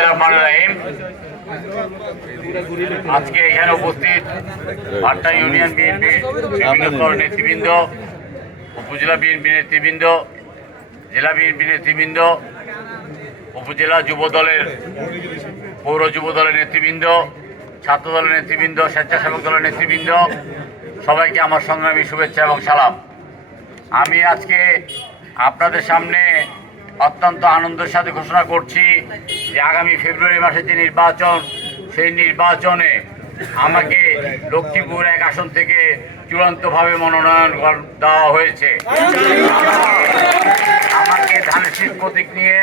বিসমিল্লাহির রহমানির রহিম। আজকে এখানে উপস্থিত পাটনা ইউনিয়ন বিএনপি বিভিন্ন স্তরের নেতৃবৃন্দ, উপজেলা বিএনপি নেতৃবৃন্দ, জেলা বিএনপি নেতৃবৃন্দ, উপজেলা যুব দলের, পৌর যুব দলের নেতৃবৃন্দ, ছাত্র দলের নেতৃবৃন্দ, স্বেচ্ছাসেবক দলের নেতৃবৃন্দ, সবাইকে আমার সংগ্রামী শুভেচ্ছা এবং সালাম। আমি আজকে আপনাদের সামনে অত্যন্ত আনন্দের সাথে ঘোষণা করছি যে আগামী ফেব্রুয়ারি মাসে যে নির্বাচন, সেই নির্বাচনে আমাকে লক্ষ্মীপুর 1 আসন থেকে চূড়ান্তভাবে মনোনয়ন দেওয়া হয়েছে। আমাকে ধানের শীষ প্রতীক নিয়ে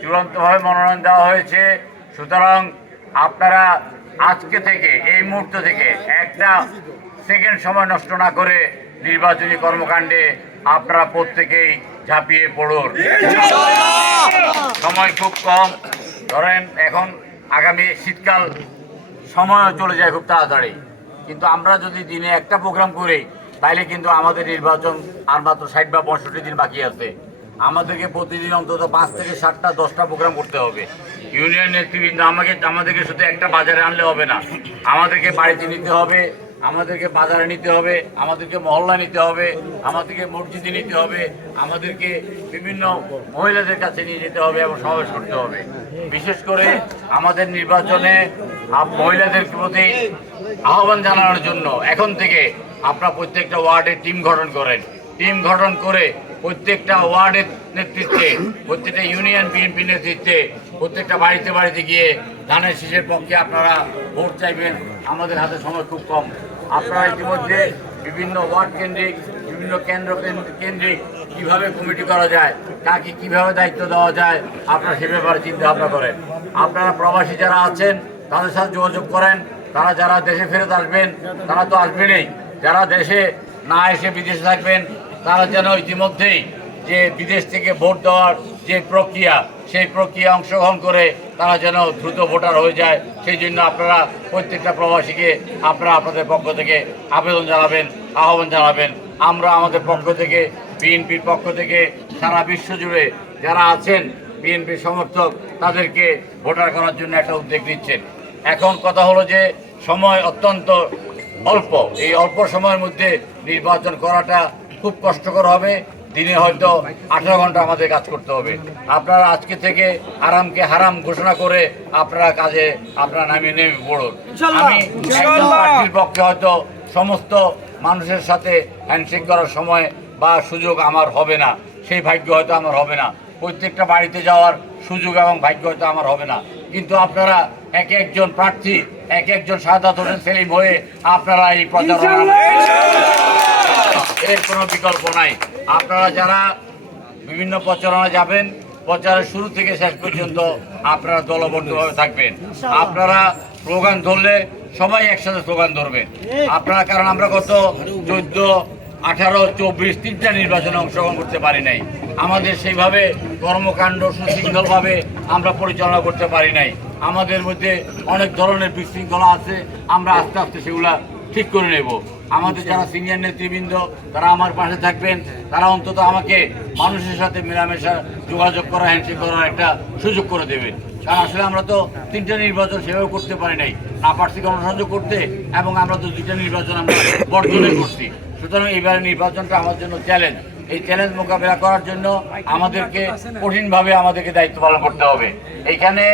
চূড়ান্তভাবে মনোনয়ন দেওয়া হয়েছে। সুতরাং আপনারা আজকে থেকে, এই মুহূর্ত থেকে একটা সেকেন্ড সময় নষ্ট না করে নির্বাচনী কর্মকাণ্ডে আপনারা প্রত্যেকেই ঝাঁপিয়ে পড়ুন। সময় খুব কম, ধরেন এখন আগামী শীতকাল, সময় চলে যায় খুব তাড়াতাড়ি, কিন্তু আমরা যদি দিনে একটা প্রোগ্রাম করি তাইলে কিন্তু আমাদের নির্বাচন আর মাত্র 60 বা 65 দিন বাকি আছে। আমাদেরকে প্রতিদিন অন্তত 5 থেকে 7টা 10টা প্রোগ্রাম করতে হবে। ইউনিয়ন নেতৃবৃন্দ আমাদেরকে শুধু একটা বাজারে আনলে হবে না, আমাদেরকে বাড়িতে নিতে হবে, আমাদেরকে বাজারে নিতে হবে, আমাদেরকে মহল্লা নিতে হবে, আমাদেরকে মসজিদে নিতে হবে, আমাদেরকে বিভিন্ন মহিলাদের কাছে নিয়ে যেতে হবে এবং সমাবেশ করতে হবে। বিশেষ করে আমাদের নির্বাচনে মহিলাদের প্রতি আহ্বান জানানোর জন্য এখন থেকে আপনারা প্রত্যেকটা ওয়ার্ডে টিম গঠন করেন। টিম গঠন করে প্রত্যেকটা ওয়ার্ডের নেতৃত্বে, প্রত্যেকটা ইউনিয়ন বিএনপি নেতৃত্বে, প্রত্যেকটা বাড়িতে বাড়িতে গিয়ে ধানের শীষের পক্ষে আপনারা ভোট চাইবেন। আমাদের হাতে সময় খুব কম। আপনারা ইতিমধ্যে বিভিন্ন ওয়ার্ড কেন্দ্রিক, বিভিন্ন কেন্দ্র কেন্দ্রিক কীভাবে কমিটি করা যায়, কাকে কীভাবে দায়িত্ব দেওয়া যায়, আপনারা সে ব্যাপারে চিন্তা ভাবনা করেন। আপনারা প্রবাসী যারা আছেন তাদের সাথে যোগাযোগ করেন। যারা দেশে ফেরত আসবেন তারা তো আসবেনই, যারা দেশে না এসে বিদেশে থাকবেন তারা যেন ইতিমধ্যেই যে বিদেশ থেকে ভোট দেওয়ার যে প্রক্রিয়া, সেই প্রক্রিয়া অংশগ্রহণ করে তারা যেন দ্রুত ভোটার হয়ে যায়, সেই জন্য আপনারা প্রত্যেকটা প্রবাসীকে আপনাদের পক্ষ থেকে আবেদন জানাবেন, আহ্বান জানাবেন। আমরা আমাদের পক্ষ থেকে, বিএনপির পক্ষ থেকে সারা বিশ্ব জুড়ে যারা আছেন বিএনপির সমর্থক, তাদেরকে ভোটার করার জন্য একটা উদ্যোগ নিচ্ছেন। এখন কথা হলো যে সময় অত্যন্ত অল্প, এই অল্প সময়ের মধ্যে নির্বাচন করাটা খুব কষ্টকর হবে। দিনে হয়তো 18 ঘন্টা আমাদের কাজ করতে হবে। আপনারা আজকে থেকে আরামকে হারাম ঘোষণা করে কাজে নেমে পড়ুন। আমি একজন প্রার্থীর পক্ষে হয়তো সমস্ত মানুষের সাথে হ্যান্ডশেক করার সময় বা সুযোগ আমার হবে না, সেই ভাগ্য হয়তো আমার হবে না, প্রত্যেকটা বাড়িতে যাওয়ার সুযোগ এবং ভাগ্য হয়তো আমার হবে না। কিন্তু আপনারা এক একজন প্রার্থী, এক একজন সাদাত হোসেন সেলিম হয়ে আপনারা এই প্রচারণা, এর কোনো বিকল্প নাই। আপনারা যারা বিভিন্ন প্রচারণা যাবেন, প্রচারের শুরু থেকে শেষ পর্যন্ত আপনারা দলবদ্ধভাবে থাকবেন। আপনারা স্লোগান ধরলে সবাই একসাথে স্লোগান ধরবেন আপনারা, কারণ আমরা গত 14, 18, 24 তিনটা নির্বাচনে অংশগ্রহণ করতে পারি নাই। আমাদের সেইভাবে কর্মকাণ্ড সুশৃঙ্খলভাবে আমরা পরিচালনা করতে পারি নাই। আমাদের মধ্যে অনেক ধরনের বিশৃঙ্খলা আছে, আমরা আস্তে আস্তে সেগুলা ঠিক করে নেব। আমাদের যারা সিনিয়র নেতৃবৃন্দ তারা আমার পাশে থাকবেন, তারা অন্তত আমাকে মানুষের সাথে মেলামেশা, যোগাযোগ করা, হ্যান্ডশেক করার একটা সুযোগ করে দেবেন। কারণ আসলে আমরা তো 3টা নির্বাচন সেভাবে করতে পারি নাই, না পারছি গণসংযোগ করতে, এবং আমরা তো 2টা নির্বাচন আমরা বর্জনে করছি। সুতরাং এবারে নির্বাচনটা আমার জন্য চ্যালেঞ্জ। এই চ্যালেঞ্জ মোকাবেলা করার জন্য আমাদেরকে কঠিনভাবে দায়িত্ব পালন করতে হবে। এইখানে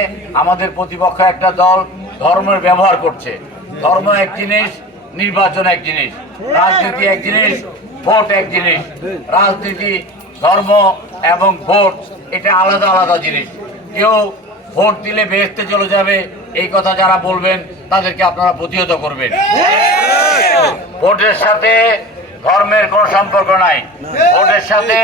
আমাদের প্রতিপক্ষ একটা দল ধর্মের ব্যবহার করছে। ধর্ম এক জিনিস, নির্বাচন এক জিনিস, রাজনীতি এক জিনিস, ভোট এক জিনিস। রাজনীতি, ধর্ম এবং ভোট এটা আলাদা আলাদা জিনিস। কেউ ভোট দিলে বেহেশতে চলে যাবে, এই কথা যারা বলবেন তাদেরকে আপনারা প্রতিহত করবেন। ভোটের সাথে ধর্মের কোনো সম্পর্ক নাই। ভোটের সাথে